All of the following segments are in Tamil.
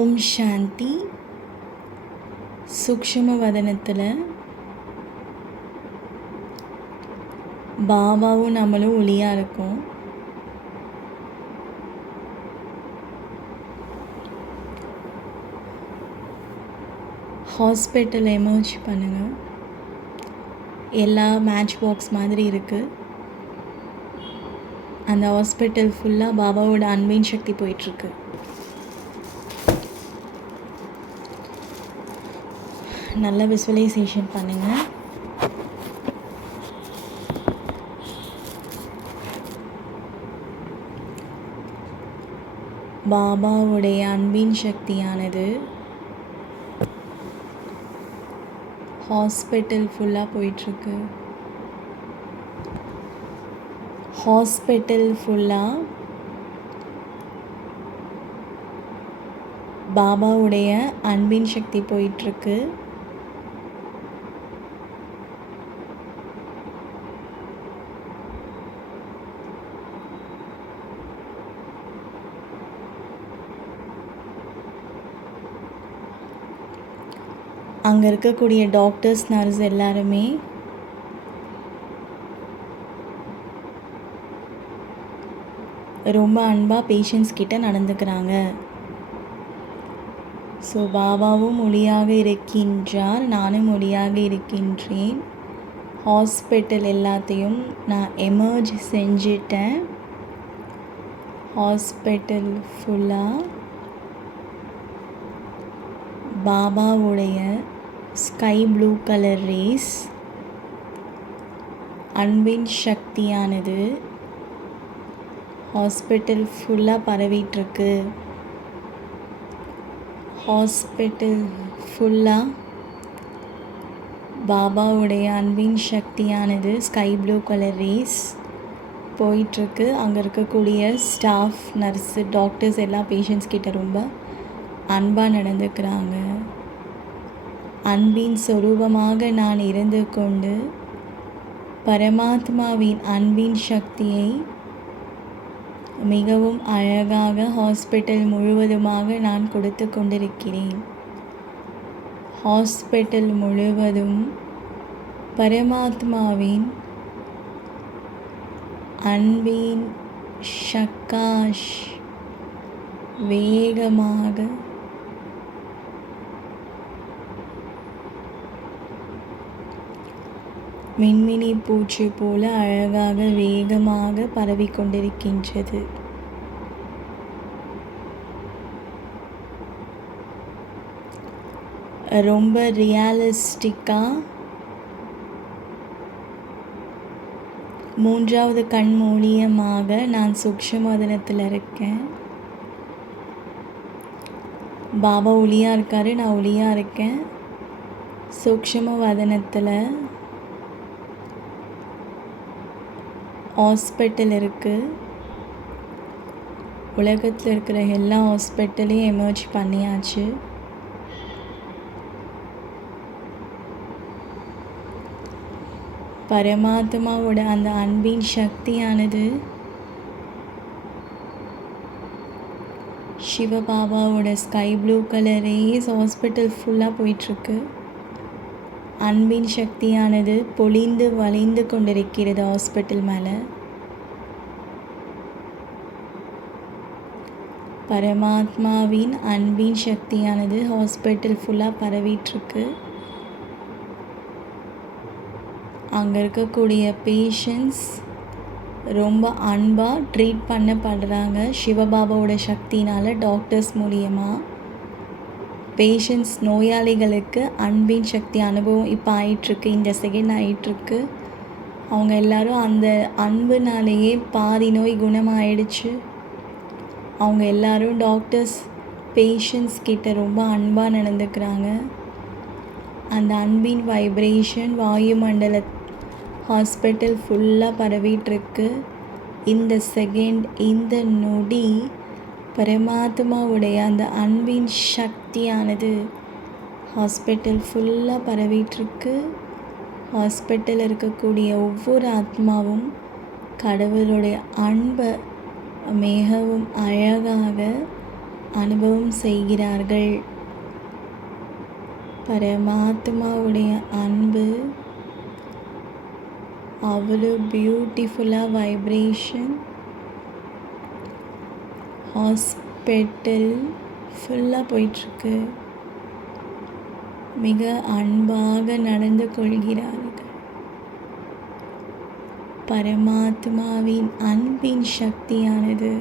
ஓம் சாந்தி. சூக்ஷம வதனத்தில் பாபாவும் நம்மளும் ஒளியாக இருக்கோம். ஹாஸ்பிட்டல் எமர்ஜ் பண்ணுங்கள் எல்லா மேட்ச் பாக்ஸ் மாதிரி இருக்குது அந்த ஹாஸ்பிட்டல் ஃபுல்லாக பாபாவோட அன்பின் சக்தி போயிட்டுருக்கு நல்ல விசுவலைசேஷன் பண்ணுங்கள் பாபாவுடைய அன்பின் சக்தியானது ஹாஸ்பிட்டல் ஃபுல்லாக போயிட்டுருக்கு. ஹாஸ்பிட்டல் ஃபுல்லாக பாபாவுடைய அன்பின் சக்தி போயிட்டுருக்கு. அங்கே இருக்கக்கூடிய டாக்டர்ஸ் நர்ஸ் எல்லாருமே ரொம்ப அன்பாக பேஷண்ட்ஸ் கிட்ட நடந்துக்கிறாங்க. ஸோ பாபாவும் மொழியாக இருக்கின்றார் நானும் மொழியாக இருக்கின்றேன். ஹாஸ்பிட்டல் எல்லாத்தையும் நான் எமர்ஜ் செஞ்சிட்டேன். ஹாஸ்பிட்டல் ஃபுல்லாக பாபாவுடைய ஸ்கை ப்ளூ கலர் ரேஸ் அன்பின் சக்தியானது ஹாஸ்பிட்டல் ஃபுல்லாக பரவிட்டுருக்கு. ஹாஸ்பிட்டல் ஃபுல்லாக பாபாவுடைய அன்பின் சக்தியானது ஸ்கை ப்ளூ கலர் ரேஸ் போயிட்டுருக்கு. அங்கே இருக்கக்கூடிய ஸ்டாஃப் நர்ஸு டாக்டர்ஸ் எல்லா பேஷண்ட்ஸ் கிட்ட ரொம்ப அன்பாக நடந்துக்கிறாங்க. அன்பின் சொரூபமாக நான் இருந்து கொண்டு பரமாத்மாவின் அன்பின் சக்தியை மிகவும் அழகாக ஹாஸ்பிட்டல் முழுவதுமாக நான் கொடுத்து கொண்டிருக்கிறேன். ஹாஸ்பிட்டல் முழுவதும் பரமாத்மாவின் அன்பின் ஷக்காஷ் வேகமாக மின்மினி பூச்சி போல அழகாக வேகமாக பரவிக்கொண்டிருக்கின்றது. ரொம்ப ரியாலிஸ்டிக்காக மூன்றாவது கண் மூலியமாக நான் சூக்ஷமோதனத்தில் இருக்கேன். பாபா ஒளியாக இருக்கார் நான் ஒளியாக இருக்கேன். சூக்ஷம வதனத்தில் ஹாஸ்பிட்டல் இருக்குது உலகத்தில் இருக்கிற எல்லா ஹாஸ்பிட்டலையும் எமர்ஜ் பண்ணியாச்சு. பரமாத்மாவோட அந்த அன்பின் சக்தியானது சிவபாபாவோட sky blue colour rays hospital ஃபுல்லாக போயிட்டுருக்கு. அன்பின் சக்தியானது பொழிந்து வளைந்து கொண்டிருக்கிறது ஹாஸ்பிட்டல் மேலே. பரமாத்மாவின் அன்பின் சக்தியானது ஹாஸ்பிட்டல் ஃபுல்லாக பரவிட்டுருக்கு. அங்கே இருக்கக்கூடிய பேஷண்ட்ஸ் ரொம்ப அன்பாக ட்ரீட் பண்ணப்படுறாங்க. சிவபாபாவோட சக்தினால் டாக்டர்ஸ் மூலியமாக பேஷண்ட்ஸ் நோயாளிகளுக்கு அன்பின் சக்தி அனுபவம் இப்போ ஆயிட்டுருக்கு இந்த செகண்ட் ஆயிட்டுருக்கு. அவங்க எல்லாரும் அந்த அன்புனாலேயே பாதி நோய் குணமாயிடுச்சு. அவங்க எல்லாரும் டாக்டர்ஸ் பேஷண்ட்ஸ் கிட்ட ரொம்ப அன்பாக நடந்துக்கிறாங்க. அந்த அன்பின் வைப்ரேஷன் வாயுமண்டல ஹாஸ்பிட்டல் ஃபுல்லாக பரவிட்டுருக்கு. இந்த செகண்ட் இந்த நொடி பரமாத்மாவுடைய அந்த அன்பின் சக்தியானது ஹாஸ்பிட்டல் ஃபுல்லாக பரவிட்டுருக்கு. ஹாஸ்பிட்டலில் இருக்கக்கூடிய ஒவ்வொரு ஆத்மாவும் கடவுளுடைய அன்பை மிகவும் அழகாக அனுபவம் செய்கிறார்கள். பரமாத்மாவுடைய அன்பு அவ்வளோ பியூட்டிஃபுல்லாக வைப்ரேஷன் ஹாஸ்பிட்டல் ஃபுல்லாக போயிட்டுருக்கு. மிக அன்பாக நடந்து கொள்கிறார்கள். பரமாத்மாவின் அன்பின் சக்தியானது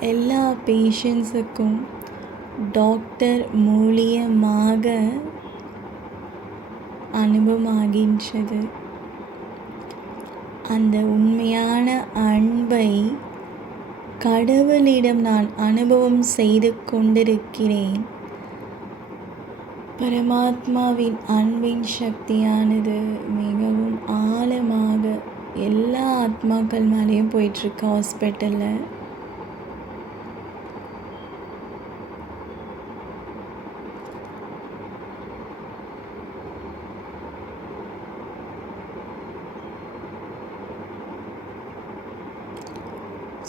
எல்லா பேஷண்ட்ஸுக்கும் டாக்டர் மூலியமாக அனுபவமாகின்றது. அந்த உண்மையான அன்பை கடவுளிடம் நான் அனுபவம் செய்து கொண்டிருக்கிறேன். பரமாத்மாவின் அன்பின் சக்தியானது மிகவும் ஆழமாக எல்லா ஆத்மாக்கள் மேலேயும் போயிட்டுருக்கு ஹாஸ்பிட்டலில்.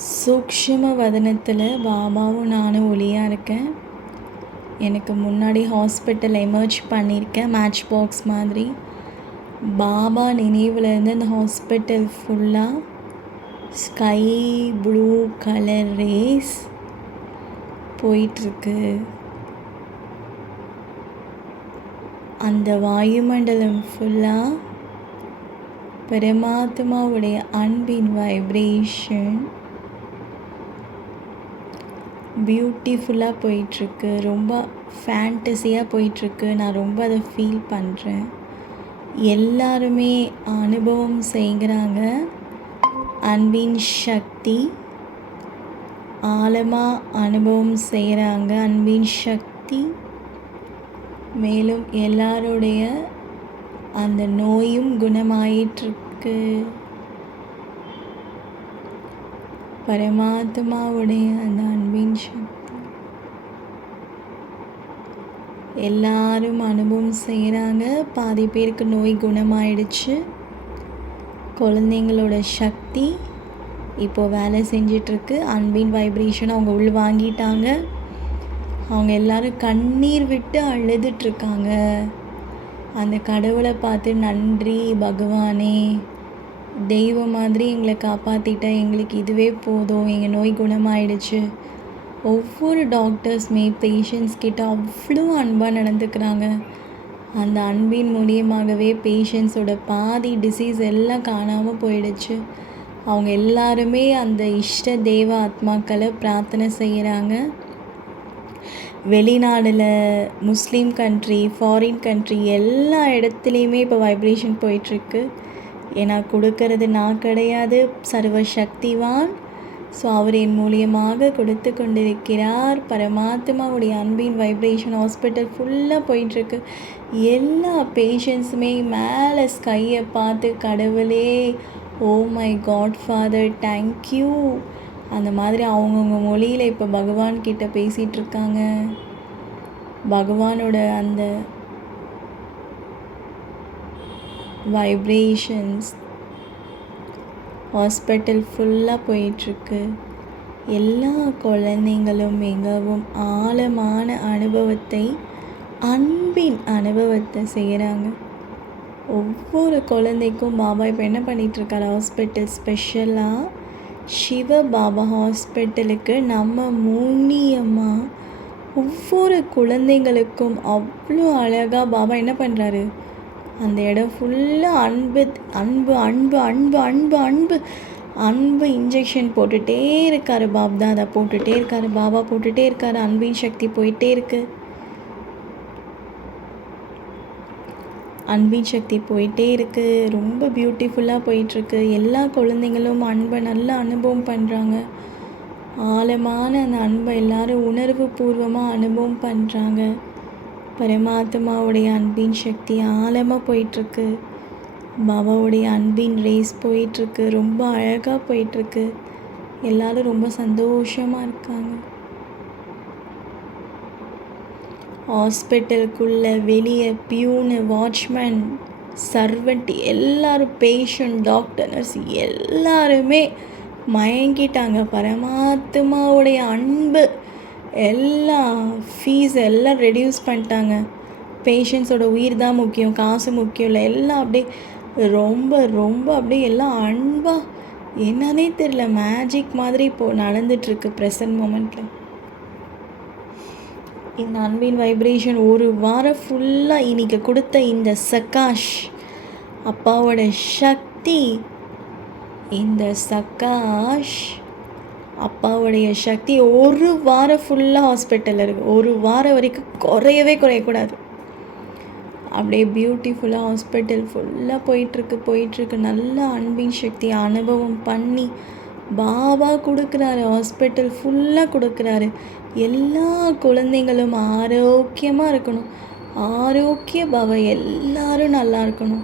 சூக்ஷ்ம வதனத்தில் பாபாவும் நானும் ஒளியாக இருக்கேன். எனக்கு முன்னாடி ஹாஸ்பிட்டல் எமர்ஜ் பண்ணியிருக்கேன் மேட்ச் பாக்ஸ் மாதிரி. பாபா நினைவுலேருந்து அந்த ஹாஸ்பிட்டல் ஃபுல்லாக ஸ்கை ப்ளூ கலர் ரேஸ் போயிட்டுருக்கு. அந்த வாயுமண்டலம் ஃபுல்லாக பரமாத்மாவுடைய அன்பின் வைப்ரேஷன் பியூட்டிஃபுல்லாக போயிட்டுருக்கு. ரொம்ப ஃபேண்டஸியாக போயிட்டுருக்கு. நான் ரொம்ப அதை ஃபீல் பண்ணுறேன் எல்லாருமே அனுபவம் செய்கிறாங்க. அன்பின் சக்தி. ஆழமாக அனுபவம் செய்கிறாங்க அன்பின் சக்தி. மேலும் எல்லாருடைய அந்த நோயும் குணமாயிட்டிருக்கு. பரமாத்மாவுடைய அந்த அன்பின் சக்தி. எல்லாரும் அனுபவம் செய்கிறாங்க பாதி பேருக்கு நோய் குணமாயிடுச்சு. குழந்தைங்களோட சக்தி இப்போது வேலை செஞ்சிட்ருக்கு. அன்பின் வைப்ரேஷன் அவங்க உள் வாங்கிட்டாங்க. அவங்க எல்லாரும் கண்ணீர் விட்டு அழுதுட்ருக்காங்க. அந்த கடவுளை பார்த்து நன்றி பகவானே. தெய்வம் மாதிரி எங்களை காப்பாற்றிட்ட எங்களுக்கு இதுவே போதும் எங்கள் நோய் குணமாயிடுச்சு. ஒவ்வொரு டாக்டர்ஸுமே பேஷண்ட்ஸ் கிட்ட அவ்வளோ அன்பாக நடந்துக்கிறாங்க. அந்த அன்பின் மூலியமாகவே பேஷண்ட்ஸோட பாதி டிசீஸ் எல்லாம் காணாமல் போயிடுச்சு. அவங்க எல்லாருமே அந்த இஷ்ட தேவ ஆத்மாக்களை பிரார்த்தனை செய்கிறாங்க வெளிநாடில் முஸ்லீம் கண்ட்ரி ஃபாரின் கண்ட்ரி எல்லா இடத்துலையுமே இப்போ வைப்ரேஷன் போயிட்டுருக்கு ஏன்னா கொடுக்கறது நான் கிடையாது சர்வ சக்திவான் ஸோ அவர் என் மூலியமாக கொடுத்து கொண்டிருக்கிறார். பரமாத்மாவுடைய அன்பின் வைப்ரேஷன் ஹாஸ்பிட்டல் ஃபுல்லாக போயிட்டுருக்கு. எல்லா பேஷண்ட்ஸுமே மேலே ஸ்கையை பார்த்து கடவுளே ஓ my god father thank you அந்த மாதிரி அவங்கவுங்க மொழியில் இப்போ பகவான்கிட்ட பேசிகிட்ருக்காங்க பகவானோட அந்த வைப்ரேஷன்ஸ் ஹாஸ்பிட்டல் ஃபுல்லாக போயிட்டுருக்கு. எல்லா குழந்தைங்களும் மிகவும் ஆழமான அனுபவத்தை அன்பின் அனுபவத்தை செய்கிறாங்க ஒவ்வொரு குழந்தைக்கும் பாபா இப்போ என்ன பண்ணிகிட்ருக்காரு ஹாஸ்பிட்டல் ஸ்பெஷலாக சிவ பாபா ஹாஸ்பிட்டலுக்கு நம்ம மூலியமாக ஒவ்வொரு குழந்தைங்களுக்கும் அவ்வளோ அழகாக பாபா என்ன பண்ணுறாரு அந்த இடம் ஃபுல்லாக அன்பு அன்பு அன்பு அன்பு அன்பு அன்பு. அன்பு இன்ஜெக்ஷன் போட்டுகிட்டே இருக்கார் பாப் தான். அதை போட்டுகிட்டே இருக்கார் பாபா போட்டுகிட்டே இருக்கார் அன்பின் சக்தி போயிட்டே இருக்கு. அன்பின் சக்தி போயிட்டே இருக்குது ரொம்ப பியூட்டிஃபுல்லாக போயிட்டுருக்கு எல்லா குழந்தைங்களும் அன்பை நல்லா அனுபவம் பண்ணுறாங்க ஆழமான அந்த அன்பை எல்லாரும் உணர்வு பூர்வமாக அனுபவம் பண்ணுறாங்க பரமாத்மாவுடைய அன்பின் சக்தி ஆழமாக போயிட்டுருக்கு. பாபாவுடைய அன்பின் ரேஸ் போயிட்டுருக்கு. ரொம்ப அழகாக போயிட்டுருக்கு. எல்லோரும் ரொம்ப சந்தோஷமாக இருக்காங்க. ஹாஸ்பிட்டலுக்குள்ளே வெளியே பியூனு வாட்ச்மேன் சர்வெண்ட் எல்லோரும் பேஷண்ட் டாக்டர் நர்ஸ் எல்லாருமே மயங்கிட்டாங்க. பரமாத்மாவுடைய அன்பு எல்லாம் ஃபீஸ் எல்லாம் ரெடியூஸ் பண்ணிட்டாங்க. பேஷண்ட்ஸோட உயிர் தான் முக்கியம் காசு முக்கியம் இல்லை எல்லாம் அப்படியே ரொம்ப ரொம்ப அப்படியே எல்லாம் அன்பாக என்னன்னே தெரில மேஜிக் மாதிரி இப்போது நடந்துட்டுருக்கு ப்ரெசன்ட் மூமெண்ட்டில் இந்த அன்பின் வைப்ரேஷன் ஒரு வாரம் ஃபுல்லாக இன்னைக்கு கொடுத்த இந்த சக்காஷ் அப்பாவோட சக்தி இந்த சக்காஷ் அப்பாவுடைய சக்தி ஒரு வாரம் ஃபுல்லாக ஹாஸ்பிட்டலில் இருக்குது ஒரு வாரம் வரைக்கும் குறையவே குறையக்கூடாது. அப்படியே பியூட்டிஃபுல்லாக ஹாஸ்பிட்டல் ஃபுல்லாக போயிட்டுருக்கு போயிட்டுருக்கு. நல்ல அன்பின் சக்தி அனுபவம் பண்ணி பாபா கொடுக்குறாரு ஹாஸ்பிட்டல் ஃபுல்லாக கொடுக்குறாரு. எல்லா குழந்தைங்களும் ஆரோக்கியமாக இருக்கணும். ஆரோக்கிய பவ எல்லாரும் நல்லா இருக்கணும்.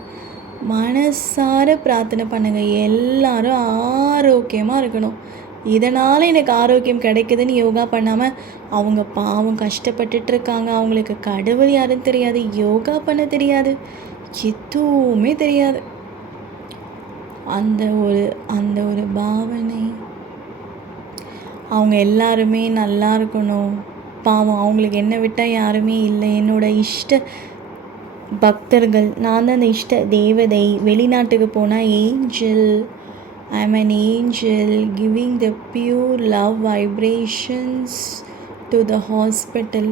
மனசார பிரார்த்தனை பண்ணுங்கள் எல்லாரும் ஆரோக்கியமாக இருக்கணும். இதனால் எனக்கு ஆரோக்கியம் கிடைக்குதுன்னு யோகா பண்ணாமல் அவங்க பாவம் கஷ்டப்பட்டுட்டு இருக்காங்க அவங்களுக்கு கடவுள் யாருன்னு தெரியாது யோகா பண்ண தெரியாது எதுவுமே தெரியாது. அந்த ஒரு அந்த ஒரு பாவனை. அவங்க எல்லாருமே நல்லா இருக்கணும். பாவம் அவங்களுக்கு என்ன விட்டால் யாருமே இல்லை. என்னோட இஷ்ட பக்தர்கள் நான் தான் அந்த இஷ்ட தேவதை வெளிநாட்டுக்கு போனால் angel. I am an angel giving the pure love vibrations to the hospital.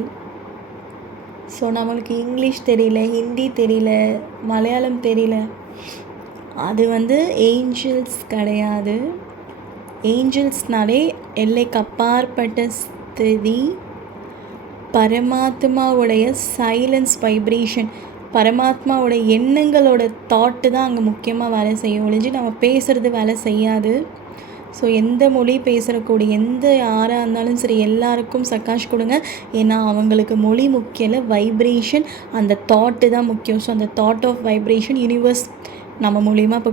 So நம்மளுக்கு இங்கிலீஷ் தெரியல ஹிந்தி தெரியல மலையாளம் தெரியல. அது வந்து ஏஞ்சல்ஸ் கிடையாது. ஏஞ்சல்ஸ்னாலே எல்லைக்கு அப்பாற்பட்ட ஸ்திதி பரமாத்மாவுடைய சைலன்ஸ் வைப்ரேஷன் பரமாத்மாவோட எண்ணங்களோட தாட்டு தான் அங்கே முக்கியமாக வேலை செய்யும். ஒழிஞ்சு நம்ம பேசுகிறது வேலை செய்யாது. ஸோ எந்த மொழி பேசுகிறக்கூடிய எந்த யாராக இருந்தாலும் சரி எல்லாருக்கும் சக்காஷ் கொடுங்க. ஏன்னா அவங்களுக்கு மொழி முக்கியம் இல்லை வைப்ரேஷன் அந்த தாட்டு தான் முக்கியம். ஸோ அந்த தாட் ஆஃப் வைப்ரேஷன் யூனிவர்ஸ் நம்ம மூலிமா இப்போ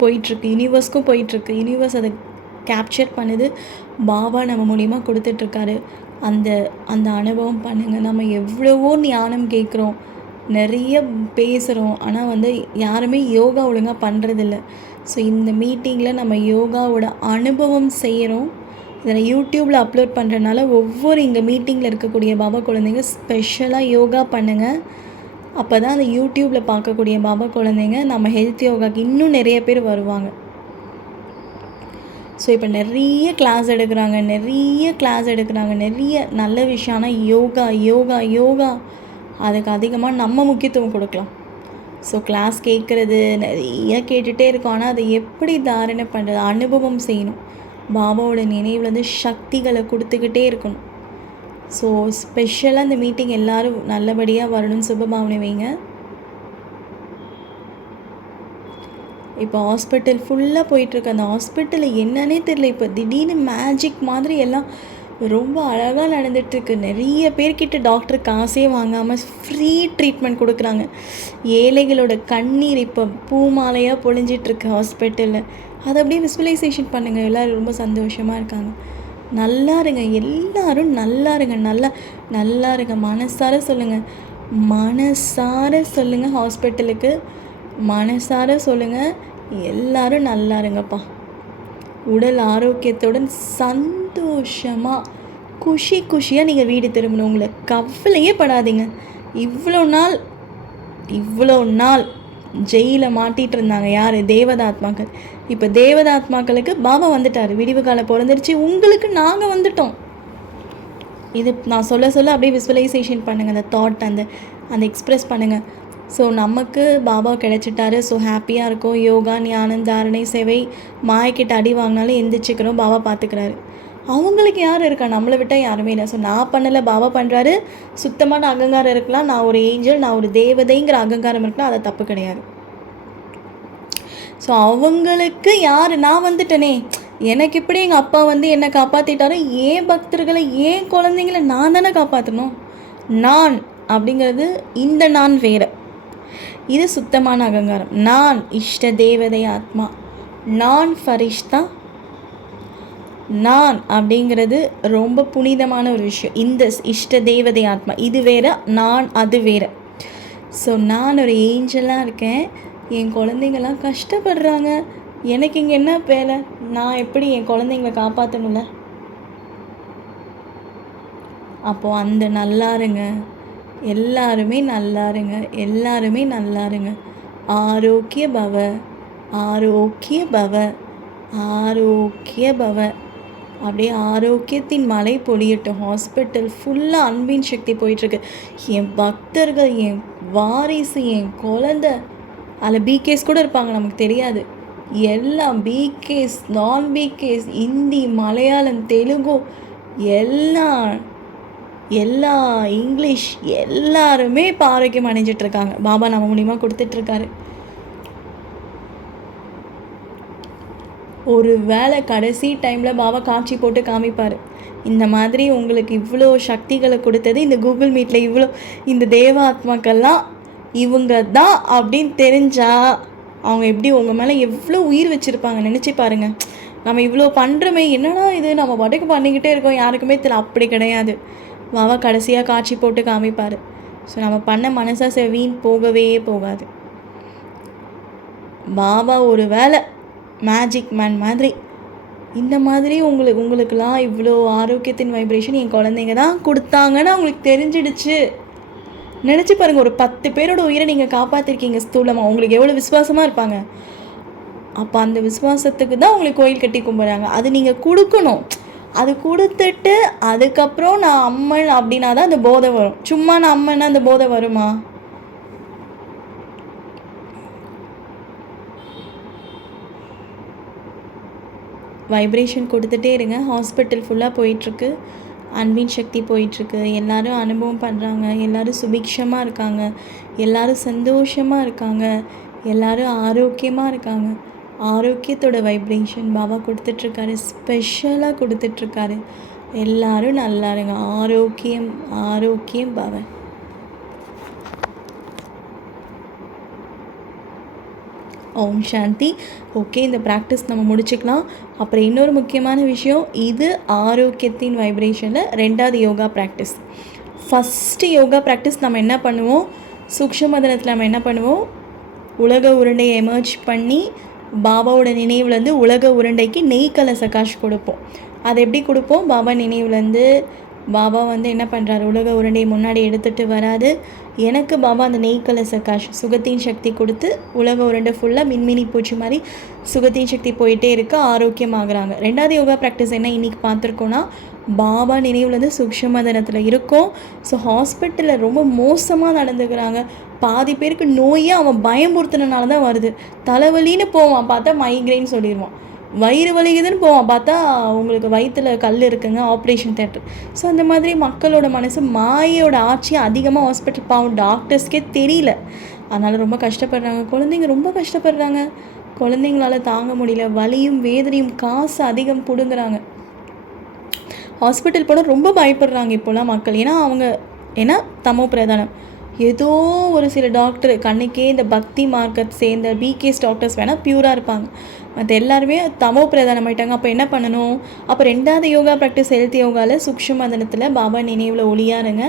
போயிட்டுருக்கு. யூனிவர்ஸ்க்கும் போயிட்டுருக்கு. யூனிவர்ஸ் அதை கேப்சர் பண்ணுது. பாபா நம்ம மூலிமா கொடுத்துட்ருக்காரு அந்த அந்த அனுபவம் பண்ணுங்கள் நம்ம எவ்வளவோ ஞானம் கேட்குறோம். நிறைய பேசுகிறோம் ஆனால் வந்து யாருமே யோகா ஒழுங்காக பண்ணுறதில்ல ஸோ இந்த மீட்டிங்கில் நம்ம யோகாவோட அனுபவம் செய்கிறோம் இதில் யூடியூப்பில் அப்லோட் பண்ணுறதுனால ஒவ்வொரு இங்கே மீட்டிங்கில் இருக்கக்கூடிய பாபா குழந்தைங்க ஸ்பெஷலாக யோகா பண்ணுங்கள் அப்போ தான் அந்த யூடியூப்பில் பார்க்கக்கூடிய பாபா குழந்தைங்க நம்ம ஹெல்த் யோகாக்கு இன்னும் நிறைய பேர் வருவாங்க. ஸோ இப்போ நிறைய கிளாஸ் எடுக்கிறாங்க. நிறைய கிளாஸ் எடுக்கிறாங்க. நிறைய நல்ல விஷயம். ஆனால் யோகா யோகா யோகா அதுக்கு அதிகமாக நம்ம முக்கியத்துவம் கொடுக்கலாம். ஸோ கிளாஸ் கேட்குறது நிறைய கேட்டுகிட்டே இருக்கோம். ஆனால் அதை எப்படி தாரணை பண்ணுறது அனுபவம் செய்யணும். பாபாவோட நினைவில் வந்து சக்திகளை கொடுத்துக்கிட்டே இருக்கணும். ஸோ ஸ்பெஷலாக இந்த மீட்டிங் எல்லோரும் நல்லபடியாக வரணும்னு சுபபாவனை வைங்க. இப்போ ஹாஸ்பிட்டல் ஃபுல்லாக போயிட்டுருக்கு அந்த ஹாஸ்பிட்டலில் என்னன்னே தெரில இப்போ திடீர்னு மேஜிக் மாதிரி எல்லாம் ரொம்ப அழகாக நடந்துகிட்ருக்கு நிறைய பேர்கிட்ட டாக்டர் காசே வாங்காமல் ஃப்ரீ ட்ரீட்மெண்ட் கொடுக்குறாங்க. ஏழைகளோட கண்ணீர் இப்போ பூமாலையாக பொழிஞ்சிட்ருக்கு ஹாஸ்பிட்டலில் அதை அப்படியே விசுவலைசேஷன் பண்ணுங்கள் எல்லோரும் ரொம்ப சந்தோஷமாக இருக்காங்க. நல்லா இருங்க. எல்லாரும் நல்லா இருங்க. நல்லா நல்லா இருங்க. மனசார சொல்லுங்கள் மனசார சொல்லுங்கள் ஹாஸ்பிட்டலுக்கு மனசார சொல்லுங்கள் எல்லாரும் நல்லா இருங்கப்பா. உடல் ஆரோக்கியத்துடன் சந்தோஷமாக குஷி குஷியாக நீங்கள் வீடு திரும்பணும். உங்களை கவலையே படாதீங்க. இவ்வளோ நாள் இவ்வளோ நாள் ஜெயிலில் மாட்டிகிட்டு இருந்தாங்க யார்? தேவதாத்மாக்கள். இப்போ தேவதாத்மாக்களுக்கு பாபா வந்துட்டார். விடிவு காலம் பிறந்துருச்சு. உங்களுக்கு நாங்கள் வந்துட்டோம். இது நான் சொல்ல சொல்ல அப்படியே விஸ்வலைசேஷன் பண்ணுங்கள் அந்த தாட் அந்த அந்த எக்ஸ்ப்ரெஸ் பண்ணுங்கள் ஸோ நமக்கு பாபா கிடச்சிட்டாரு. ஸோ ஹாப்பியாக இருக்கும். யோகா ஞானம் தாரணை சேவை. மாயக்கிட்ட அடி வாங்கினாலும் எந்திரிச்சிக்கிறோம். பாபா பார்த்துக்கிறாரு அவங்களுக்கு யார் இருக்கா? நம்மளை விட்டால் யாருமே இல்லை. ஸோ நான் பண்ணலை பாபா பண்ணுறாரு சுத்தமான அகங்காரம் இருக்கலாம். நான் ஒரு ஏஞ்சல் நான் ஒரு தேவதைங்கிற அகங்காரம் இருக்கலாம். அதை தப்பு கிடையாது. ஸோ அவங்களுக்கு யார்? நான் வந்துட்டேனே. எனக்கு இப்படி எங்கள் அப்பா வந்து என்னை காப்பாற்றிட்டாரோ ஏன் பக்தர்களை ஏன் குழந்தைங்கள நான் தானே காப்பாற்றணும் நான் அப்படிங்கிறது இந்த நான் வேறு. இது சுத்தமான அகங்காரம். நான் இஷ்ட தேவதை ஆத்மா. நான் ஃபரிஷ்தா? நான் அப்படிங்கிறது ரொம்ப புனிதமான ஒரு விஷயம். இந்த இஷ்ட தேவதை ஆத்மா. இது வேற நான் அது வேற. ஸோ நான் ஒரு ஏஞ்சலாக இருக்கேன். என் குழந்தைங்கள்லாம் கஷ்டப்படுறாங்க. எனக்கு இங்கே என்ன வேலை? நான் எப்படி என் குழந்தைங்கள காப்பாற்றணும்ல அப்போது அந்த நல்லா இருங்க எல்லாருமே நல்லா இருங்க எல்லாருமே நல்லா இருங்க ஆரோக்கிய பவ ஆரோக்கிய பவ ஆரோக்கிய பவ அப்படியே ஆரோக்கியத்தின் மலை பொழியட்டும். ஹாஸ்பிட்டல் ஃபுல்லாக அன்பின் சக்தி போயிட்டுருக்கு. என் பக்தர்கள் என் வாரிசு என் குழந்த. அதில் பிகேஸ் கூட இருப்பாங்க நமக்கு தெரியாது. எல்லாம் பிகேஸ் நான் பிகேஸ் ஹிந்தி மலையாளம் தெலுங்கு எல்லாம் எல்லா இங்கிலீஷ் எல்லாருமே இப்போ ஆரோக்கியம் அடைஞ்சிட்ருக்காங்க. பாபா நம்ம மூலியமாக கொடுத்துட்ருக்காரு. ஒரு வேளை கடைசி டைமில் பாபா காட்சி போட்டு காமிப்பார். இந்த மாதிரி உங்களுக்கு இவ்வளோ சக்திகளை கொடுத்தது இந்த கூகுள் மீட்டில் இவ்வளோ இந்த தேவாத்மாக்கள்லாம் இவங்க தான் அப்படின்னு தெரிஞ்சா அவங்க எப்படி உங்கள் மேலே எவ்வளோ உயிர் வச்சுருப்பாங்க நினச்சி பாருங்கள் நம்ம இவ்வளோ பண்ணுறோமே என்னடா இது? நம்ம பாட்டுக்கு பண்ணிக்கிட்டே இருக்கோம் யாருக்குமே தெரியல. அப்படி கிடையாது. மாமா கடைசியாக காட்சி போட்டு காமிப்பார். ஸோ நம்ம பண்ண மனசா செவீன் போகவே போகாது. பாபா ஒரு வேலை மேஜிக் மேன் மாதிரி இந்த மாதிரி உங்களுக்கு உங்களுக்கெல்லாம் இவ்வளோ ஆரோக்கியத்தின் வைப்ரேஷன் என் குழந்தைங்க தான் கொடுத்தாங்கன்னு அவங்களுக்கு தெரிஞ்சிடுச்சு. நினச்சி பாருங்கள் ஒரு பத்து பேரோட உயிரை நீங்கள் காப்பாற்றிருக்கீங்க ஸ்தூலமாக உங்களுக்கு எவ்வளோ விசுவாசமாக இருப்பாங்க? அப்போ அந்த விசுவாசத்துக்கு தான் உங்களுக்கு கோயில் கட்டி கும்பிட்றாங்க. அது நீங்கள் கொடுக்கணும். அது கொடுத்துட்டு அதுக்கப்புறம் நான் அம்மன் அப்படின்னா தான் அந்த போதை வரும். சும்மா நான் அம்மன்னா அந்த போதை வருமா? வைப்ரேஷன் கொடுத்துட்டே இருங்க. ஹாஸ்பிட்டல் ஃபுல்லாக போயிட்டுருக்கு. அன்பின் சக்தி போயிட்டுருக்கு. எல்லோரும் அனுபவம் பண்ணுறாங்க எல்லோரும் சுபிக்ஷமாக இருக்காங்க. எல்லோரும் சந்தோஷமாக இருக்காங்க. எல்லோரும் ஆரோக்கியமாக இருக்காங்க. ஆரோக்கியத்தோட வைப்ரேஷன் பாபா கொடுத்துட்ருக்காரு. ஸ்பெஷலாக கொடுத்துட்ருக்காரு. எல்லாரும் நல்லா இருங்க. ஆரோக்கியம் ஆரோக்கியம் பாபா. ஓம் சாந்தி. ஓகே இந்த ப்ராக்டிஸ் நம்ம முடிச்சுக்கலாம். அப்புறம் இன்னொரு முக்கியமான விஷயம் இது ஆரோக்கியத்தின் வைப்ரேஷனில் ரெண்டாவது yoga practice first yoga practice நம்ம என்ன பண்ணுவோம்? சூக்ஷமதனத்தில் நம்ம என்ன பண்ணுவோம்? உலக உருண்டையை எமர்ஜ் பண்ணி பாபாவோட நினைவுலேருந்து உலக உருண்டைக்கு நெய் கலச காசு கொடுப்போம். அதை எப்படி கொடுப்போம்? பாபா நினைவுலேருந்து பாபா வந்து என்ன பண்ணுறாரு உலக உருண்டையை முன்னாடி எடுத்துகிட்டு வராது. எனக்கு பாபா அந்த நெய் கலச காஷ் சுகத்தின் சக்தி கொடுத்து உலக உருண்டை ஃபுல்லாக மின்மினி பூச்சி மாதிரி சுகத்தின் சக்தி போயிட்டே இருக்க ஆரோக்கியமாகறாங்க. ரெண்டாவது யோகா ப்ராக்டிஸ் என்ன இன்றைக்கி பார்த்துருக்கோன்னா பாபா நினைவுலேருந்து சுக்ஷமதனத்தில் இருக்கும். ஸோ ஹாஸ்பிட்டலில் ரொம்ப மோசமாக நடந்துக்கிறாங்க. பாதி பேருக்கு நோயே அவன் பயமுறுத்தினால தான் வருது. தலைவலின்னு போவான் பார்த்தா மைக்ரைன் சொல்லிடுவான் வயிறு வலிக்குதுன்னு போவான் பார்த்தா உங்களுக்கு வயிற்றில் கல் இருக்குங்க ஆப்ரேஷன் தேட்டர் ஸோ அந்த மாதிரி மக்களோட மனசு மாயோட ஆட்சி அதிகமாக ஹாஸ்பிட்டல் பாவம் டாக்டர்ஸ்க்கே தெரியல. அதனால் ரொம்ப கஷ்டப்படுறாங்க. குழந்தைங்க ரொம்ப கஷ்டப்படுறாங்க. குழந்தைங்களால தாங்க முடியல. வலியும் வேதனையும் காசு அதிகம் பிடுங்குறாங்க. ஹாஸ்பிட்டல் போனால் ரொம்ப பயப்படுறாங்க இப்போலாம் மக்கள். ஏன்னா அவங்க ஏன்னா தமோ பிரதானம். ஏதோ ஒரு சில டாக்டர் கண்ணுக்கே இந்த பக்தி மார்க்கெட் சேர்ந்த பிகேஸ் டாக்டர்ஸ் வேணால் ப்யூராக இருப்பாங்க. மற்ற எல்லாருமே தமோ பிரதானம் ஆயிட்டாங்க அப்போ என்ன பண்ணணும்? அப்போ ரெண்டாவது யோகா ப்ராக்டிஸ் ஹெல்த் யோகாவில் சுக்ஷமதனத்தில் பாபா நினைவில் ஒளியாருங்க.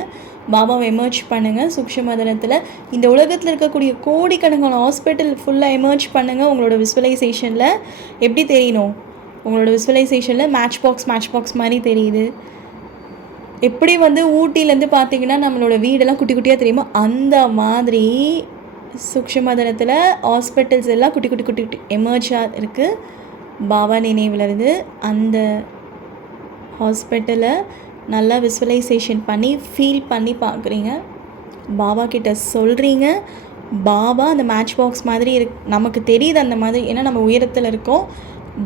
பாபாவை எமர்ஜ் பண்ணுங்கள் சுக்ஷமதனத்தில் இந்த உலகத்தில் இருக்கக்கூடிய கோடிக்கணக்கான ஹாஸ்பிட்டல் ஃபுல்லாக எமர்ஜ் பண்ணுங்கள் உங்களோட விஸ்வலைசேஷனில் எப்படி தெரியணும்? உங்களோட விஸ்வலைசேஷனில் மேட்ச் பாக்ஸ் மேட்ச் பாக்ஸ் மாதிரி தெரியுது. எப்படி வந்து ஊட்டிலேருந்து பார்த்தீங்கன்னா நம்மளோட வீடெல்லாம் குட்டி குட்டியாக தெரியுமோ? அந்த மாதிரி சுக்ஷமதனத்தில் ஹாஸ்பிட்டல்ஸ் எல்லாம் குட்டி குட்டி குட்டி குட்டி எமர்ஜாக இருக்குது பாபா நினைவிலேருந்து அந்த ஹாஸ்பிட்டலை நல்லா விஸ்வலைசேஷன் பண்ணி ஃபீல் பண்ணி பார்க்குறீங்க. பாபா கிட்ட சொல்கிறீங்க பாபா அந்த மேட்ச் பாக்ஸ் மாதிரி இருக் நமக்கு தெரியுது அந்த மாதிரி. ஏன்னா நம்ம உயரத்தில் இருக்கோம்.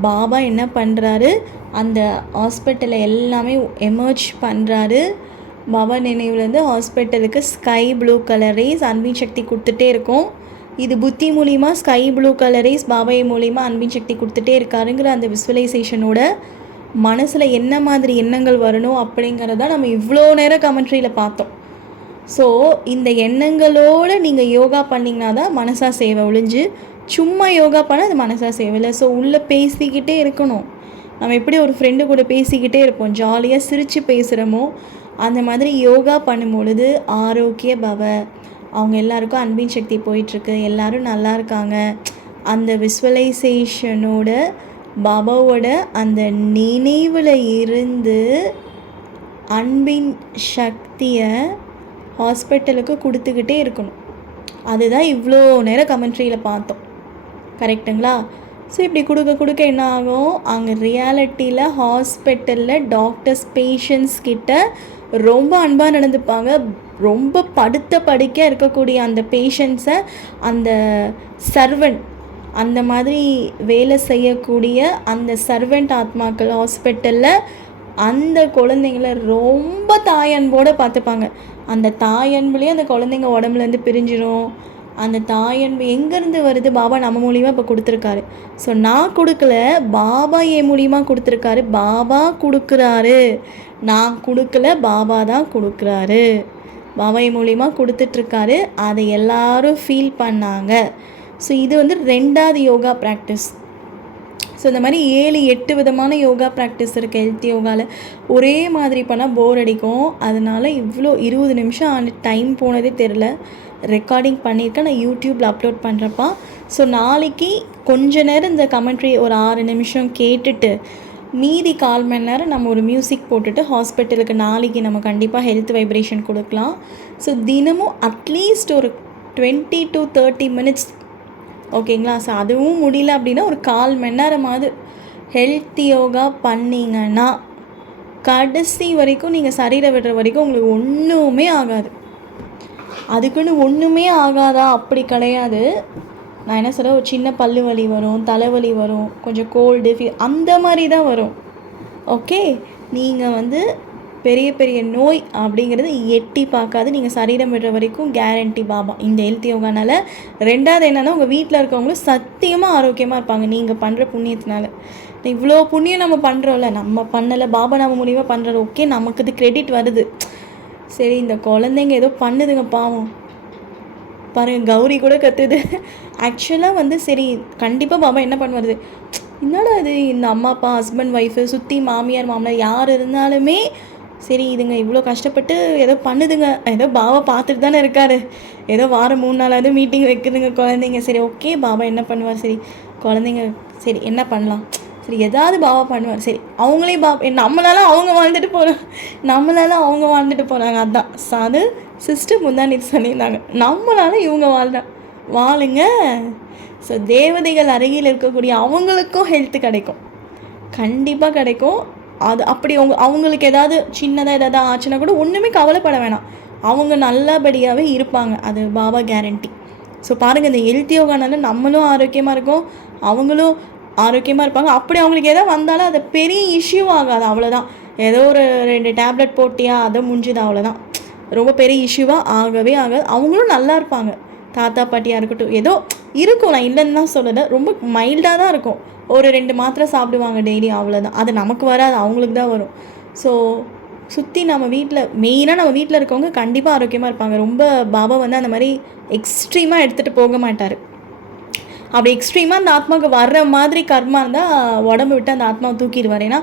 பாபா என்ன பண்ணுறாரு அந்த ஹாஸ்பிட்டலை எல்லாமே எமர்ஜ் பண்ணுறாரு பவ நினைவுலேருந்து ஹாஸ்பிட்டலுக்கு ஸ்கை ப்ளூ கலர் ரேஸ் அன்பின் சக்தி கொடுத்துட்டே இருக்கும். இது புத்தி மூலிமா ஸ்கை ப்ளூ கலர் ரேஸ் பாபாய் மூலிமா அன்பின் சக்தி கொடுத்துட்டே இருக்காருங்கிற அந்த விஸ்வலைசேஷனோட மனசில் என்ன மாதிரி எண்ணங்கள் வரணும் அப்படிங்கிறத நம்ம இவ்வளோ நேரம் கமெண்ட்ரியில் பார்த்தோம். ஸோ இந்த எண்ணங்களோடு நீங்கள் யோகா பண்ணிங்கன்னா தான் மனசாக சேவை ஒழிஞ்சு சும்மா யோகா பண்ணால் அது மனசாக சேவை இல்லை ஸோ உள்ளே பேசிக்கிட்டே இருக்கணும். நம்ம எப்படி ஒரு ஃப்ரெண்டு கூட பேசிக்கிட்டே இருப்போம். ஜாலியாக சிரித்து பேசுகிறோமோ அந்த மாதிரி யோகா பண்ணும் பொழுது ஆரோக்கிய பவ. அவங்க எல்லாருக்கும் அன்பின் சக்தி போயிட்டுருக்கு. எல்லோரும் நல்லா இருக்காங்க. அந்த விஸ்வலைசேஷனோட பாபாவோட அந்த நினைவில் இருந்து அன்பின் சக்தியை ஹாஸ்பிட்டலுக்கு கொடுத்துக்கிட்டே இருக்கணும். அதுதான் இவ்வளோ நேரம் கமெண்ட்ரியில் பார்த்தோம். கரெக்டுங்களா ஸோ இப்படி கொடுக்க கொடுக்க என்ன ஆகும் அங்கே ரியாலிட்டியில் ஹாஸ்பிட்டலில் டாக்டர்ஸ் பேஷண்ட்ஸ் கிட்ட ரொம்ப அன்பாக நடந்துப்பாங்க. ரொம்ப படுத்த படுக்க இருக்கக்கூடிய அந்த பேஷண்ட்ஸை அந்த சர்வெண்ட் அந்த மாதிரி வேலை செய்யக்கூடிய அந்த சர்வெண்ட் ஆத்மாக்கள் ஹாஸ்பிட்டலில் அந்த குழந்தைங்கள ரொம்ப தாயன்போடு பார்த்துப்பாங்க. அந்த தாயன்புலேயே அந்த குழந்தைங்க உடம்புலேருந்து பிரிஞ்சிடும் அந்த தாயன்பு எங்கேருந்து வருது? பாபா நம்ம மூலியமாக இப்போ கொடுத்துருக்காரு. ஸோ நான் கொடுக்கல பாபா என் மூலியமாக கொடுத்துருக்காரு. பாபா கொடுக்குறாரு. நான் கொடுக்கல பாபா தான் கொடுக்குறாரு. பாபா என் மூலியமாக கொடுத்துட்ருக்காரு. அதை எல்லாரும் ஃபீல் பண்ணாங்க. ஸோ இது வந்து ரெண்டாவது யோகா ப்ராக்டிஸ் ஸோ இந்த மாதிரி ஏழு எட்டு விதமான யோகா ப்ராக்டிஸ் இருக்குது ஹெல்த் யோகாவில் ஒரே மாதிரி பண்ணால் போர் அடிக்கும். அதனால் இவ்வளோ இருபது நிமிஷம் ஆன டைம் போனதே தெரில ரெக்கார்டிங் பண்ணியிருக்கேன். நான் யூடியூப்பில் அப்லோட் பண்ணுறப்பா ஸோ நாளைக்கு கொஞ்ச நேரம் இந்த கமெண்ட்ரி ஒரு ஆறு நிமிஷம் கேட்டுட்டு மீதி கால் மணி நேரம் நம்ம ஒரு மியூசிக் போட்டுட்டு ஹாஸ்பிட்டலுக்கு நாளைக்கு நம்ம கண்டிப்பாக ஹெல்த் வைப்ரேஷன் கொடுக்கலாம். ஸோ தினமும் அட்லீஸ்ட் ஒரு டுவெண்ட்டி டு தேர்ட்டி மினிட்ஸ் ஓகேங்களா ஸோ அதுவும் முடியல அப்படின்னா ஒரு கால் மணி நேரமாவது ஹெல்த் யோகா பண்ணிங்கன்னா கடைசி வரைக்கும் நீங்கள் சரீரை விடுற வரைக்கும் உங்களுக்கு ஒன்றுமே ஆகாது. அதுக்குன்னு ஒன்றுமே ஆகாதா? அப்படி கிடையாது. நான் என்ன சொல்ல ஒரு சின்ன பல்லு வலி வரும் தலைவலி வரும் கொஞ்சம் கோல்டு ஃபீ அந்த மாதிரி தான் வரும். ஓகே நீங்கள் வந்து பெரிய பெரிய நோய் அப்படிங்கிறது எட்டி பார்க்காது. நீங்கள் சரீரம் விடுற வரைக்கும் கேரண்டி பாபா. இந்த ஹெல்த் யோகானால் ரெண்டாவது என்னென்னா உங்கள் வீட்டில் இருக்கவங்களும் சத்தியமாக ஆரோக்கியமாக இருப்பாங்க. நீங்கள் பண்ணுற புண்ணியத்தினால. இவ்வளோ புண்ணியம் நம்ம பண்ணுறோம்ல நம்ம பண்ணலை பாபா நம்ம மூலியமாக பண்ணுறது ஓகே நமக்கு இது கிரெடிட் வருது. சரி இந்த குழந்தைங்க ஏதோ பண்ணுதுங்க பாவம். பாருங்கள் கௌரி கூட கத்துது. ஆக்சுவலாக வந்து சரி கண்டிப்பாக பாபா என்ன பண்ணுவார்? என்னடா இது? இந்த அம்மா அப்பா ஹஸ்பண்ட் ஒய்ஃபு சுற்றி மாமியார் மாமனார் யார் இருந்தாலுமே சரி இதுங்க இவ்வளோ கஷ்டப்பட்டு ஏதோ பண்ணுதுங்க. ஏதோ பாபா பார்த்துட்டு தானே இருக்காரு. ஏதோ வாரம் மூணு நாளாவது மீட்டிங் வைக்குதுங்க குழந்தைங்க. சரி ஓகே பாபா என்ன பண்ணுவார்? சரி குழந்தைங்க சரி என்ன பண்ணலாம்? சரி ஏதாவது பாபா பண்ணுவார். சரி அவங்களே பாபா நம்மளால அவங்க வாழ்ந்துட்டு போகிறாங்க நம்மளால அவங்க வாழ்ந்துட்டு போகிறாங்க அதுதான் அது சிஸ்டர் முந்தானி சொல்லியிருந்தாங்க. நம்மளால இவங்க வாழ்றா வாழுங்க. ஸோ தேவதைகள் அருகில் இருக்கக்கூடிய அவங்களுக்கும் ஹெல்த் கிடைக்கும். கண்டிப்பாக கிடைக்கும். அது அப்படி அவங்க அவங்களுக்கு ஏதாவது சின்னதாக ஏதாவது ஆச்சுன்னா கூட ஒன்றுமே கவலைப்பட வேணாம். அவங்க நல்லபடியாகவே இருப்பாங்க. அது பாபா கேரண்டி ஸோ பாருங்கள் இந்த ஹெல்த் யோகானால நம்மளும் ஆரோக்கியமாக இருக்கும். அவங்களும் ஆரோக்கியமாக இருப்பாங்க. அப்படி அவங்களுக்கு எதாவது வந்தாலும் அது பெரிய இஷ்யூ ஆகாது அவ்வளோதான் ஏதோ ஒரு ரெண்டு டேப்லெட் போட்டியா அதை முடிஞ்சுது அவ்வளோதான் ரொம்ப பெரிய இஷ்யூவாக ஆகவே ஆகாது. அவங்களும் நல்லா இருப்பாங்க. தாத்தா பாட்டியாக இருக்கட்டும் ஏதோ இருக்கும். நான் இல்லைன்னு தான் சொல்லலை. ரொம்ப மைல்டாக தான் இருக்கும். ஒரு ரெண்டு மாத்திரை சாப்பிடுவாங்க டெய்லி அவ்வளோதான் அது நமக்கு வராது அவங்களுக்கு தான் வரும். ஸோ சுற்றி நம்ம வீட்டில் மெயினாக நம்ம வீட்டில் இருக்கவங்க கண்டிப்பாக ஆரோக்கியமாக இருப்பாங்க. ரொம்ப பாபா வந்து அந்த மாதிரி எக்ஸ்ட்ரீமாக எடுத்துகிட்டு போக மாட்டார். அப்படி எக்ஸ்ட்ரீமாக அந்த ஆத்மாவுக்கு வர்ற மாதிரி கர்மா இருந்தால் உடம்பு விட்டு அந்த ஆத்மாவை தூக்கிடுவார். ஏன்னா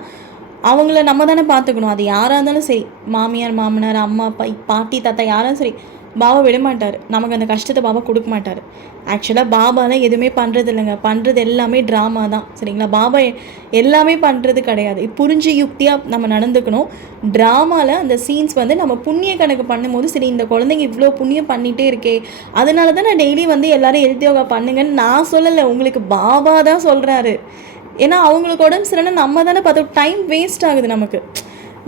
அவங்கள நம்ம தானே பார்த்துக்கணும். அது யாராக இருந்தாலும் சரி. மாமியார் மாமனார் அம்மா அப்பா பாட்டி தாத்தா யாரும் சரி. பாபா விட மாட்டார் நமக்கு அந்த கஷ்டத்தை பாபா கொடுக்க மாட்டார் ஆக்சுவலாக பாபாலாம் எதுவுமே பண்ணுறது இல்லைங்க பண்ணுறது எல்லாமே ட்ராமா தான். சரிங்களா? பாபா எல்லாமே பண்ணுறது கிடையாது. புரிஞ்சு யுக்தியாக நம்ம நடந்துக்கணும். ட்ராமாவில் அந்த சீன்ஸ் வந்து நம்ம புண்ணிய கணக்கு பண்ணும்போது சரி இந்த குழந்தைங்க இவ்வளோ புண்ணியம் பண்ணிகிட்டே இருக்கே. அதனால தான் நான் டெய்லி வந்து எல்லோரும் எழுதி யோகா பண்ணுங்கன்னு நான் சொல்லலை. உங்களுக்கு பாபா தான் சொல்கிறாரு ஏன்னா அவங்களுக்கு உடம்பு சரின்னா நம்ம தானே பார்த்தோம் டைம் வேஸ்ட் ஆகுது நமக்கு.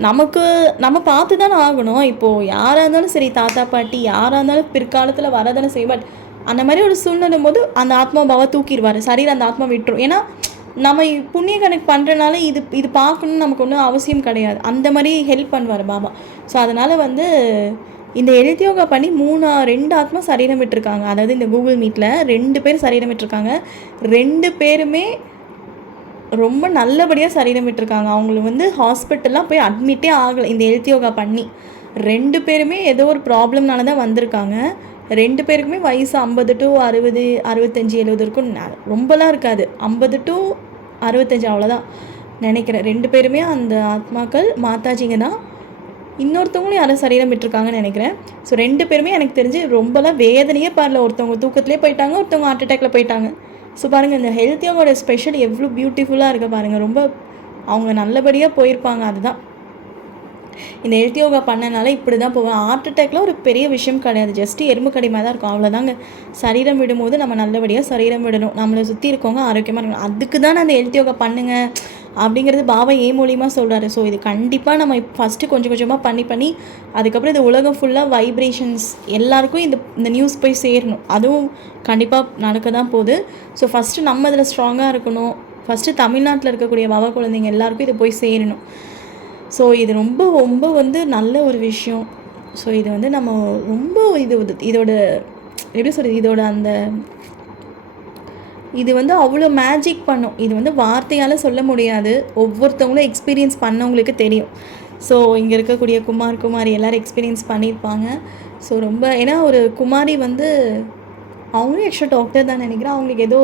நமக்கு நம்ம பார்த்து தானே ஆகணும். இப்போது யாராக இருந்தாலும் சரி தாத்தா பாட்டி யாராக இருந்தாலும் பிற்காலத்தில் வரதானே செய்யும். பட் அந்த மாதிரி ஒரு சூழ்நிலை போது அந்த ஆத்மா பாவா தூக்கிடுவார். சரீரம் அந்த ஆத்மா விட்டுரும். ஏன்னா நம்ம புண்ணிய கணக்கு பண்ணுறனால இது இது பார்க்கணுன்னு நமக்கு ஒன்றும் அவசியம் கிடையாது. அந்த மாதிரி ஹெல்ப் பண்ணுவார் பாபா. ஸோ அதனால் வந்து இந்த எழுத்தியோகா பண்ணி மூணு ரெண்டு ஆத்மா சரீரம் விட்டுருக்காங்க. அதாவது இந்த கூகுள் மீட்டில் ரெண்டு பேர் சரீரம் விட்டுருக்காங்க. ரெண்டு பேருமே ரொம்ப நல்லபடியாக சரீரம் விட்டுருக்காங்க அவங்களுக்கு வந்து ஹாஸ்பிட்டல்லாம் போய் அட்மிட்டே ஆகலை. இந்த ஹெல்த் யோகா பண்ணி. ரெண்டு பேருமே ஏதோ ஒரு ப்ராப்ளம்னால தான் வந்திருக்காங்க. ரெண்டு பேருக்குமே வயசு ஐம்பது டு அறுபது அறுபத்தஞ்சி எழுபது இருக்கும் ரொம்பலாம் இருக்காது. ஐம்பது டு அறுபத்தஞ்சி அவ்வளோதான் நினைக்கிறேன். ரெண்டு பேருமே அந்த ஆத்மாக்கள் மாதாஜிங்க தான். இன்னொருத்தவங்களும் யாரும் சரீரம் விட்டுருக்காங்கன்னு நினைக்கிறேன். ஸோ ரெண்டு பேருமே எனக்கு தெரிஞ்சு ரொம்பலாம் வேதனையே பாரல ஒருத்தவங்க தூக்கத்துலேயே போயிட்டாங்க ஒருத்தவங்க ஹார்ட் அட்டாக்ல போயிட்டாங்க. ஸோ பாருங்கள் இந்த ஹெல்த் யோகாவோட ஸ்பெஷல் எவ்வளோ பியூட்டிஃபுல்லாக இருக்க பாருங்கள் ரொம்ப அவங்க நல்லபடியாக போயிருப்பாங்க அதுதான். இந்த ஹெல்த் யோகா பண்ணனால இப்படி தான் போவேன். ஹார்ட் அட்டாக்லாம் ஒரு பெரிய விஷயம் கிடையாது. ஜஸ்ட் எறும்பு கடி தான் இருக்கும். அவ்வளோதாங்க சரீரம் விடும்போது நம்ம நல்லபடியாக சரீரம் விடணும். நம்மளை சுற்றி இருக்கவங்க ஆரோக்கியமாக இருக்கணும். அதுக்கு தான் அந்த ஹெல்த் யோகா பண்ணுங்கள் அப்படிங்கிறது பாபா ஏ மூலியமாக சொல்கிறாரு ஸோ இது கண்டிப்பாக நம்ம ஃபஸ்ட்டு கொஞ்சம் கொஞ்சமாக பண்ணி பண்ணி அதுக்கப்புறம் இது உலகம் ஃபுல்லாக வைப்ரேஷன்ஸ் எல்லாருக்கும் இந்த இந்த நியூஸ் போய் சேரணும். அதுவும் கண்டிப்பாக நடக்க தான் போகுது. ஸோ ஃபஸ்ட்டு நம்ம இதில் ஸ்ட்ராங்காக இருக்கணும். ஃபஸ்ட்டு தமிழ்நாட்டில் இருக்கக்கூடிய பாபா குழந்தைங்க எல்லாருக்கும் இது போய் சேரணும். ஸோ இது ரொம்ப ரொம்ப வந்து நல்ல ஒரு விஷயம். ஸோ இது வந்து நம்ம ரொம்ப இது இது- இதோட எப்படி சொல்கிறது இதோட அந்த இது வந்து அவ்வளோ மேஜிக் பண்ணும். இது வந்து வார்த்தையால் சொல்ல முடியாது. ஒவ்வொருத்தவங்களும் எக்ஸ்பீரியன்ஸ் பண்ணவங்களுக்கு தெரியும். ஸோ இங்கே இருக்கக்கூடிய குமார் குமாரி எல்லோரும் எக்ஸ்பீரியன்ஸ் பண்ணியிருப்பாங்க. ஸோ ரொம்ப ஏன்னா ஒரு குமாரி வந்து அவங்களும் எக்ஸ்ட்ரா டாக்டர் தான் நினைக்கிறேன். அவங்களுக்கு ஏதோ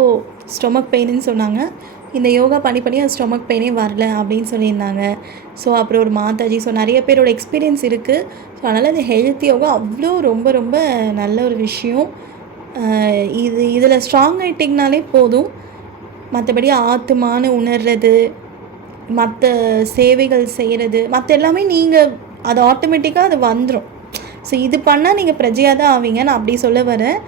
ஸ்டொமக் பெயின்னு சொன்னாங்க. இந்த யோகா பண்ணி பண்ணி அந்த ஸ்டொமக் பெயினே வரல அப்படின்னு சொல்லியிருந்தாங்க. ஸோ அப்புறம் ஒரு மாதாஜி. ஸோ நிறைய பேரோட எக்ஸ்பீரியன்ஸ் இருக்குது ஸோ அதனால் இந்த ஹெல்த் யோகா அவ்வளோ ரொம்ப ரொம்ப நல்ல ஒரு விஷயம். இது இதில் ஸ்ட்ராங் ஆகிட்டிங்கனாலே போதும். மற்றபடி ஆத்துமான்னு உணர்றது மற்ற சேவைகள் செய்கிறது மற்ற எல்லாமே நீங்கள் அது ஆட்டோமேட்டிக்காக அது வந்துடும் ஸோ இது பண்ணால் நீங்கள் பிரஜையாக தான் ஆவீங்க நான் அப்படி சொல்ல வரேன்.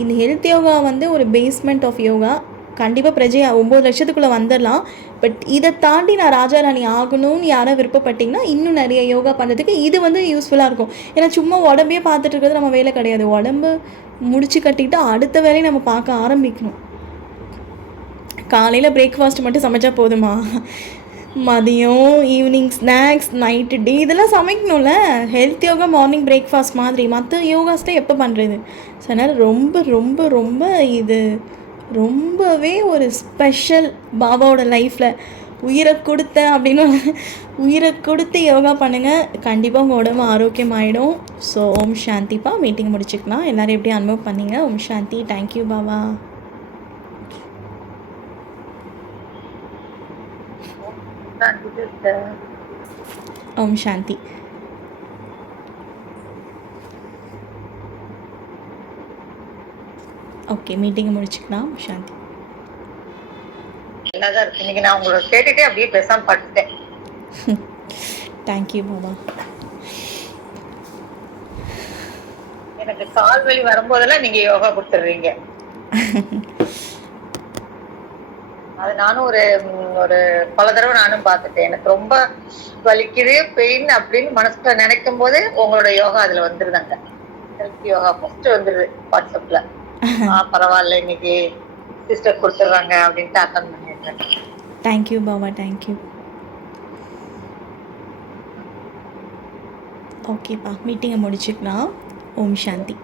இந்த ஹெல்த் யோகா வந்து ஒரு பேஸ்மெண்ட் ஆஃப் யோகா. கண்டிப்பாக பிரஜையா ஒம்பது லட்சத்துக்குள்ளே வந்துடலாம் பட் இதை தாண்டி நான் ராஜாராணி ஆகணும்னு யாரும் விருப்பப்பட்டீங்கன்னா இன்னும் நிறைய யோகா பண்ணுறதுக்கு இது வந்து யூஸ்ஃபுல்லாக இருக்கும். ஏன்னா சும்மா உடம்பே பார்த்துட்டு இருக்கிறது நம்ம வேலை கிடையாது. உடம்பு முடிச்சு கட்டிக்கிட்டு அடுத்த வேலையை நம்ம பார்க்க ஆரம்பிக்கணும். காலையில் பிரேக்ஃபாஸ்ட் மட்டும் சமைச்சா போதுமா? மதியம் ஈவினிங் ஸ்நாக்ஸ் நைட்டு டே இதெல்லாம் சமைக்கணும்ல? ஹெல்த் யோகா மார்னிங் பிரேக்ஃபாஸ்ட் மாதிரி. மற்ற யோகாஸ்லாம் எப்போ பண்ணுறது ஸோ அதனால் ரொம்ப ரொம்ப ரொம்ப இது ரொம்பவே ஒரு ஸ்பெஷல் பாபாவோட லைஃப்பில் உயிரை கொடுத்தேன் அப்படின்னு உயிரை கொடுத்து யோகா பண்ணுங்கள் கண்டிப்பாக உங்கள் உடம்பு ஆரோக்கியமாயிடும். ஸோ ஓம் சாந்திப்பா. மீட்டிங் முடிச்சுக்கலாம். எல்லோரும் எப்படி அனுபவம் பண்ணீங்க? Om Shanti. Thank you Baba. Om Shanti. Okay மீட்டிங்கை முடிச்சுக்கலாம். சாந்தி. நல்லாதான் இருக்கு? இன்னைக்கு நான் உங்களை கேட்டுட்டே அப்படியே பேசாம படுத்துட்டேன். தேங்க்யூ பாபா எனக்கு கால் வலி வரும்போதெல்லாம் நீங்க யோகா கொடுத்துடுறீங்க. அது நானும் ஒரு ஒரு பல தடவை நானும் பார்த்துட்டேன். எனக்கு ரொம்ப வலிக்குது பெயின் அப்படின்னு மனசுல நினைக்கும் போது உங்களோட யோகா அதுல வந்துருதாங்க. ஹெல்த் யோகா ஃபர்ஸ்ட் வந்துருது வாட்ஸ்அப்ல பரவாயில்ல இன்னைக்கு சிஸ்டர் கொடுத்துட்றாங்க அப்படின்ட்டு அட்டன் பண்ணிடுறேன். தேங்க்யூ பாபா தேங்க்யூ ஓகேப்பா மீட்டிங்கை முடிச்சுக்கலாம். ஓம் சாந்தி.